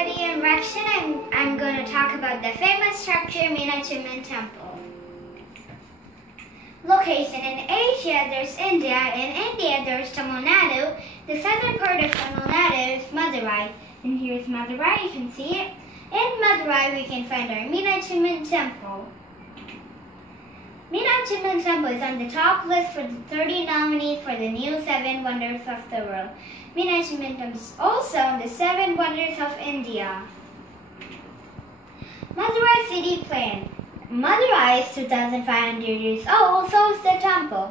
everybody, in Rexton. I'm going to talk about the famous structure, Meenakshi Amman Temple. Location: in Asia, there's India. In India, there's Tamil Nadu. The southern part of Tamil Nadu is Madurai. And here's Madurai, you can see it. In Madurai, we can find our Meenakshi Amman Temple. Meenakshi Amman Temple is on the top list for the 30 nominees for the new 7 Wonders of the World. Meenakshi Amman Temple is also on the 7 Wonders of India. Madurai City Plan. Madurai is 2,500 years old, so is the temple.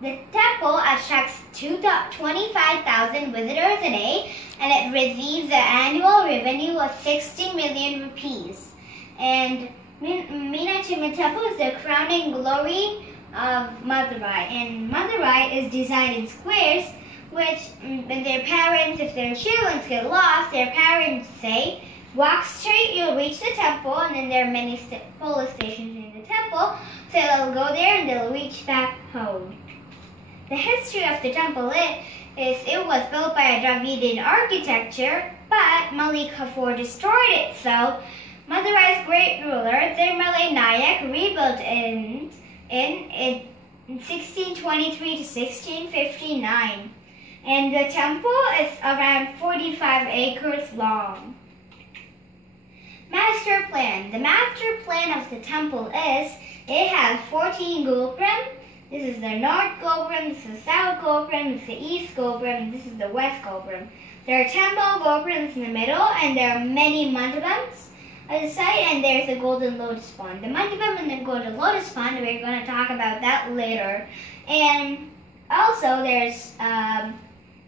The temple attracts 25,000 visitors a day, and it receives an annual revenue of 60 million rupees. And Meenakshi Amman Temple is the crowning glory of Madurai. And Madurai is designed in squares, which when their parents, if their children get lost, their parents say, walk straight, you'll reach the temple. And then there are many police stations in the temple, so they'll go there and they'll reach back home. The history of the temple is it was built by a Dravidian architecture, but Malik Kafur destroyed it. So Madurai's great ruler, Tirmalai Nayak, rebuilt in 1623 to 1659. And the temple is around 45 acres long. Master plan. The master plan of the temple is, it has 14 gopram. This is the north gopram, this is the south gopram, this is the east gopram, this is the west gopram. There are temple gopurams in the middle, and there are many mandapams at the side, and there's a golden lotus pond. The mandapam and the golden lotus pond, we're going to talk about that later. And also there's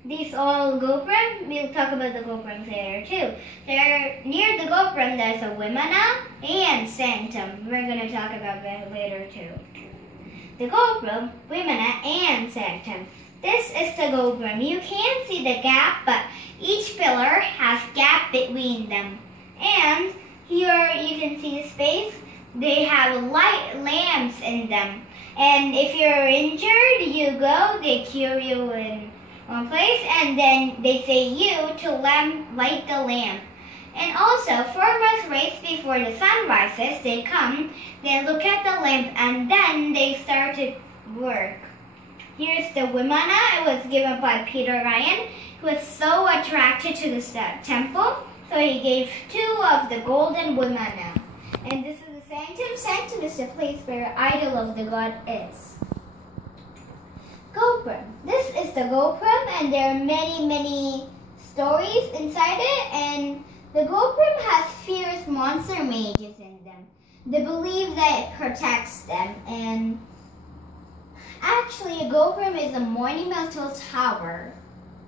these all gopram. We'll talk about the gopurams later too. There, near the gopram, there's a vimana and sanctum. We're going to talk about that later too. The gopram, vimana, and sanctum. This is the gopram. You can't see the gap, but each pillar has gap between them. And here you can see the space. They have light lamps in them. And if you're injured, you go, they cure you in one place, and then they say you to light the lamp. And also, farmers race before the sun rises. They come, they look at the lamp, and then they start to work. Here's the vimana. It was given by Peter Ryan, who was so attracted to the temple, so he gave 2 of the golden vimana. And this is the sanctum. Sanctum is the place where the idol of the god is. Gopram. This is the gopram, and there are many stories inside it. And the gopram has fierce monster mages in them. They believe that it protects them. And actually, a gopram is a monumental tower.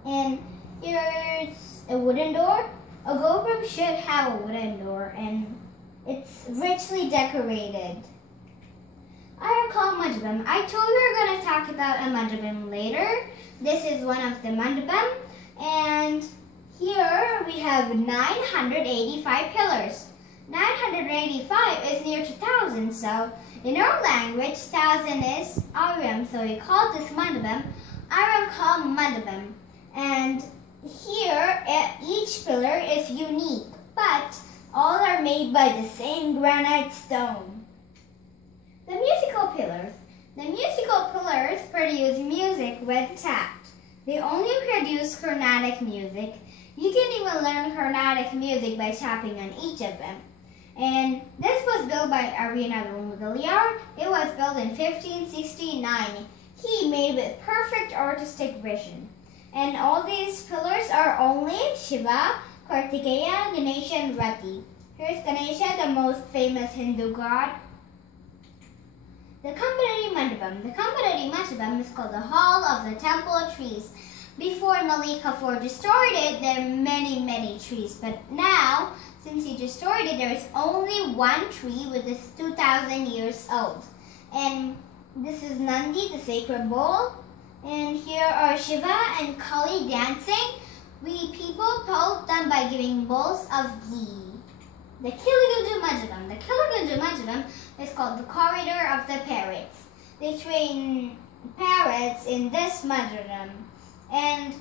And here's a wooden door. A gopram should have a wooden door, and it's richly decorated. I recall mandapam. I told you we were going to talk about a mandapam later. This is one of the mandapam, and here we have 985 pillars. 985 is near to 1,000, so in our language, 1,000 is Aram, so we call this mandapam. Aram called mandapam. And here, each pillar is unique, but all are made by the same granite stone. The musical pillars. The musical pillars produce music when tapped. They only produce Carnatic music. You can even learn Carnatic music by tapping on each of them. And this was built by Arinadal Mudaliar. It was built in 1569. He made with perfect artistic vision. And all these pillars are only Shiva, Kartikeya, Ganesha, and Rati. Here's Ganesha, the most famous Hindu god. The Kambarati Mandapam. The Kambarati Mandapam is called the Hall of the Temple of Trees. Before Malik Kafur destroyed it, there are many trees. But now, since he destroyed it, there is only one tree which is 2,000 years old. And this is Nandi, the sacred bull. And here are Shiva and Kali dancing. We people poke them by giving bowls of ghee. The Kiligaju Mandapam. The Kiligaju Mandapam is called the Corridor of the Parrots. They train parrots in this mandapam. And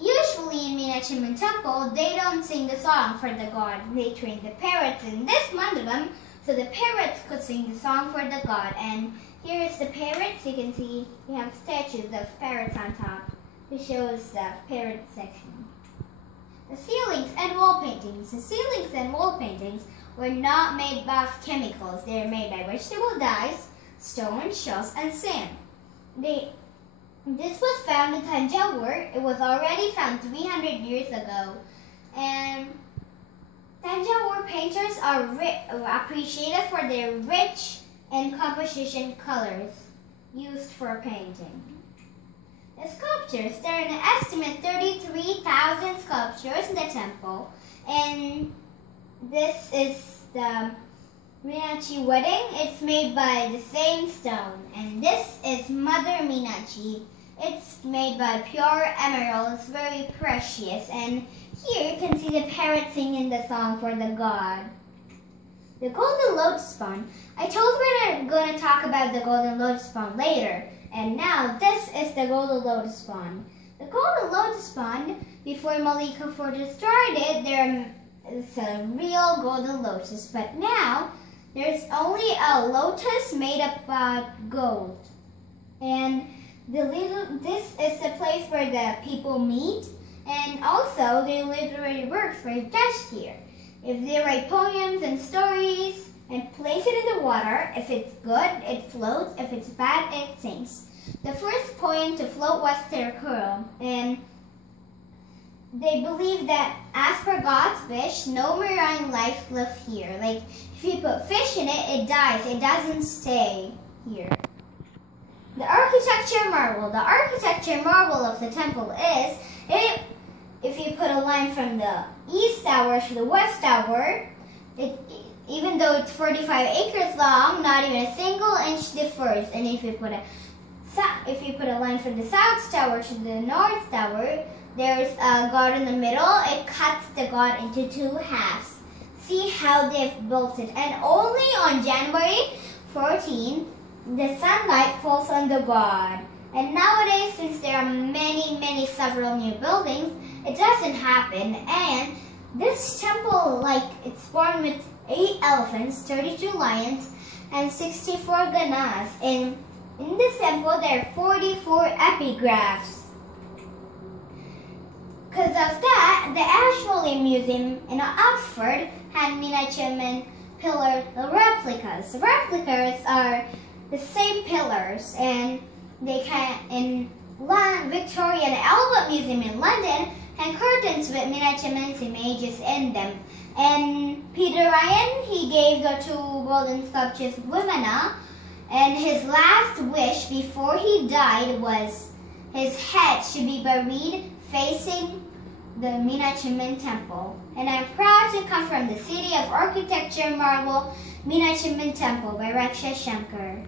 Usually in Meenakshi Amman Temple, they don't sing the song for the god. They train the parrots in this mandapam so the parrots could sing the song for the god. And here is the parrots. You can see we have statues of parrots on top. It shows the parrot section. The ceilings and wall paintings. The ceilings and wall paintings were not made of chemicals. They were made by vegetable dyes, stone, shells, and sand. This was found in Tanjore. It was already found 300 years ago. And Tanjore painters are appreciated for their rich and composition colors used for painting. The sculptures, there are an estimate 33,000 sculptures in the temple, and this is the Meenakshi wedding. It's made by the same stone, and this is Mother Meenakshi. It's made by pure emeralds, very precious, and here you can see the parrot singing the song for the god. The golden lotus pond. I told we're going to talk about the golden lotus pond later. And now this is the golden lotus pond. The golden lotus pond, before Malika Fort destroyed it, there's a real golden lotus. But now there's only a lotus made up of gold. And this is the place where the people meet. And also the literary works were judged here. If they write poems and stories, and place it in the water. If it's good, it floats. If it's bad, it sinks. The first poem to float was Tirukkural, and they believe that as per God's wish, no marine life live here. Like if you put fish in it, it dies. It doesn't stay here. The architecture marvel. The architecture marvel of the temple is if you put a line from the east tower to the west tower, even though it's 45 acres long, not even a single inch differs. And if you put a line from the south tower to the north tower, there's a god in the middle. It cuts the god into two halves. See how they've built it. And only on January 14, the sunlight falls on the god. And nowadays, since there are several new buildings, it doesn't happen. And this temple, it's formed with 8 elephants, 32 lions, and 64 ganas. And in this temple, there are 44 epigraphs. Because of that, the Ashmolean Museum in Oxford had Meenakshi Amman pillar replicas. The replicas are the same pillars, and they in Victoria and Albert Museum in London had curtains with Meenakshi Amman's images in them. And Peter Ryan, he gave the 2 golden sculptures Vimana, and his last wish before he died was his head should be buried facing the Meenakshi Amman Temple. And I'm proud to come from the city of architecture marvel, Meenakshi Amman Temple by Raksha Shankar.